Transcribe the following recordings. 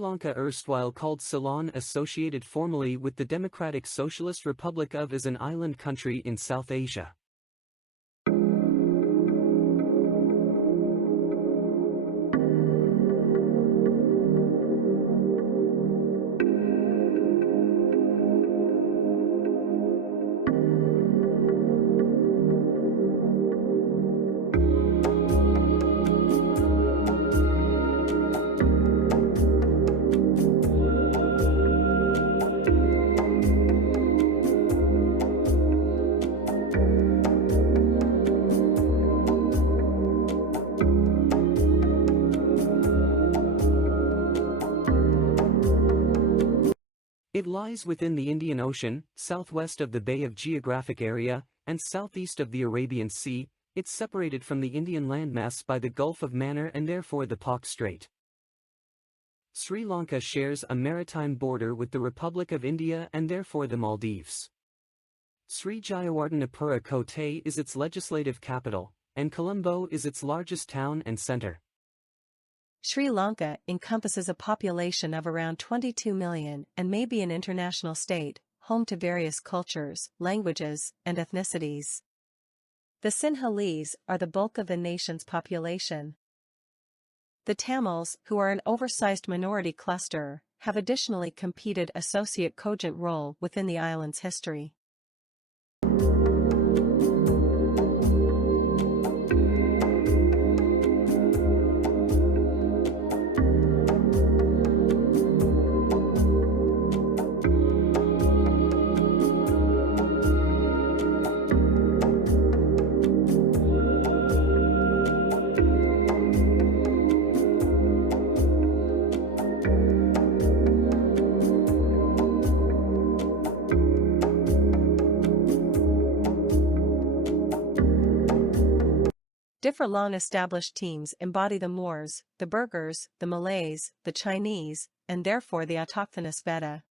Lanka, erstwhile called Ceylon, associated formally with the Democratic Socialist Republic of, is an island country in South Asia. It lies within the Indian Ocean, southwest of the Bay of Geographic Area, and southeast of the Arabian Sea. It's separated from the Indian landmass by the Gulf of Mannar and therefore the Pak Strait. Sri Lanka shares a maritime border with the Republic of India and therefore the Maldives. Sri Jayawardenepura Kotte is its legislative capital, and Colombo is its largest town and centre. Sri Lanka encompasses a population of around 22 million and may be an international state, home to various cultures, languages, and ethnicities. The Sinhalese are the bulk of the nation's population. The Tamils, who are an oversized minority cluster, have additionally competed associate cogent role within the island's history. Different long-established teams embody the Moors, the Burghers, the Malays, the Chinese, and therefore the autochthonous Veda.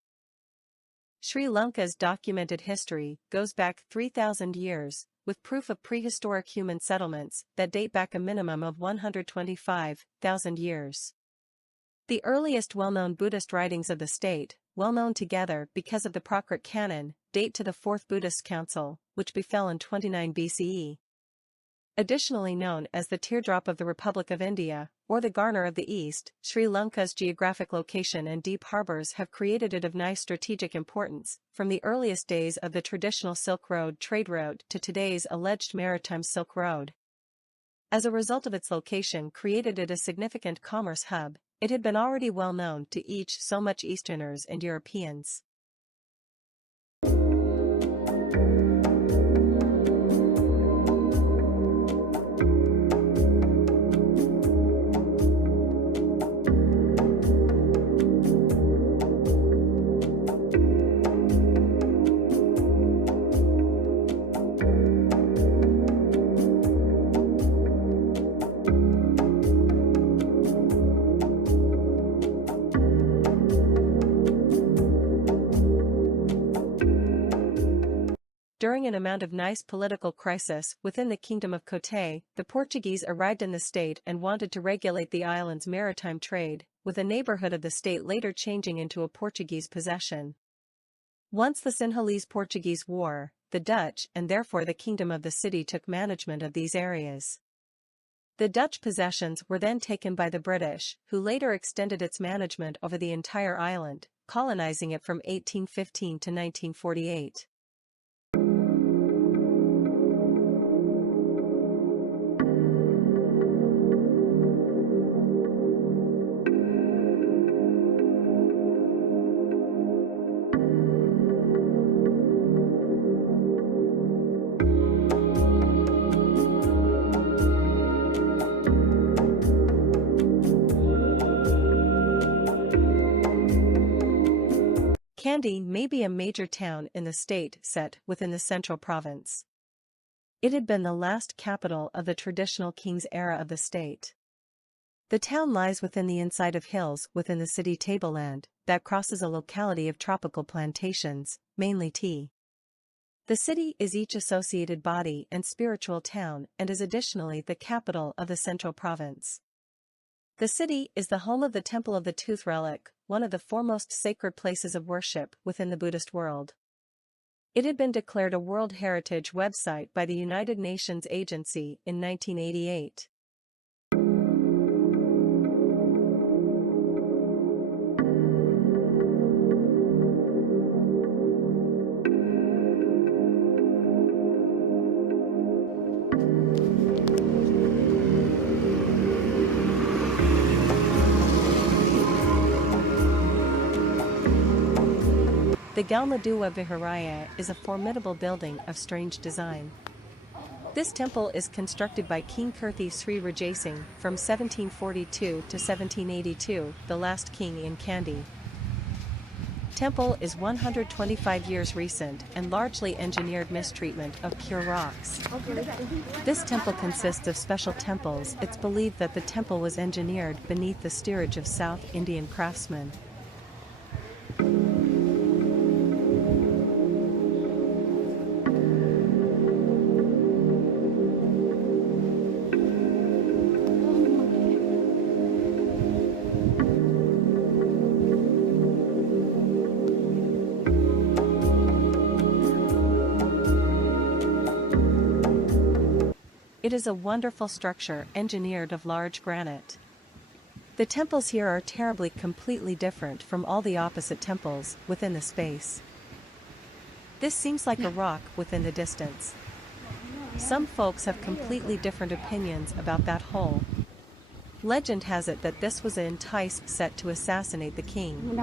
Sri Lanka's documented history goes back 3,000 years, with proof of prehistoric human settlements that date back a minimum of 125,000 years. The earliest well-known Buddhist writings of the state, well known together because of the Prakrit canon, date to the Fourth Buddhist Council, which befell in 29 BCE. Additionally known as the teardrop of the Republic of India, or the garner of the East, Sri Lanka's geographic location and deep harbors have created it of nice strategic importance, from the earliest days of the traditional Silk Road trade route to today's alleged maritime Silk Road. As a result of its location created it a significant commerce hub, it had been already well known to each so much Easterners and Europeans. During an amount of nice political crisis within the Kingdom of Kotte, the Portuguese arrived in the state and wanted to regulate the island's maritime trade, with a neighborhood of the state later changing into a Portuguese possession. Once the Sinhalese-Portuguese War, the Dutch and therefore the Kingdom of the City took management of these areas. The Dutch possessions were then taken by the British, who later extended its management over the entire island, colonizing it from 1815 to 1948. Kandy may be a major town in the state set within the central province. It had been the last capital of the traditional king's era of the state. The town lies within the inside of hills within the city tableland that crosses a locality of tropical plantations, mainly tea. The city is each associated body and spiritual town and is additionally the capital of the central province. The city is the home of the Temple of the Tooth Relic, one of the foremost sacred places of worship within the Buddhist world. It had been declared a World Heritage Website by the United Nations Agency in 1988. The Galmadua Viharaya is a formidable building of strange design. This temple is constructed by King Kirti Sri Rajai Singh from 1742 to 1782, the last king in Kandy. Temple is 125 years recent and largely engineered mistreatment of pure rocks. This temple consists of special temples. It's believed that the temple was engineered beneath the steerage of South Indian craftsmen. It is a wonderful structure engineered of large granite. The temples here are terribly completely different from all the opposite temples within the space. This seems like a rock within the distance. Some folks have completely different opinions about that hole. Legend has it that this was an enticed set to assassinate the king.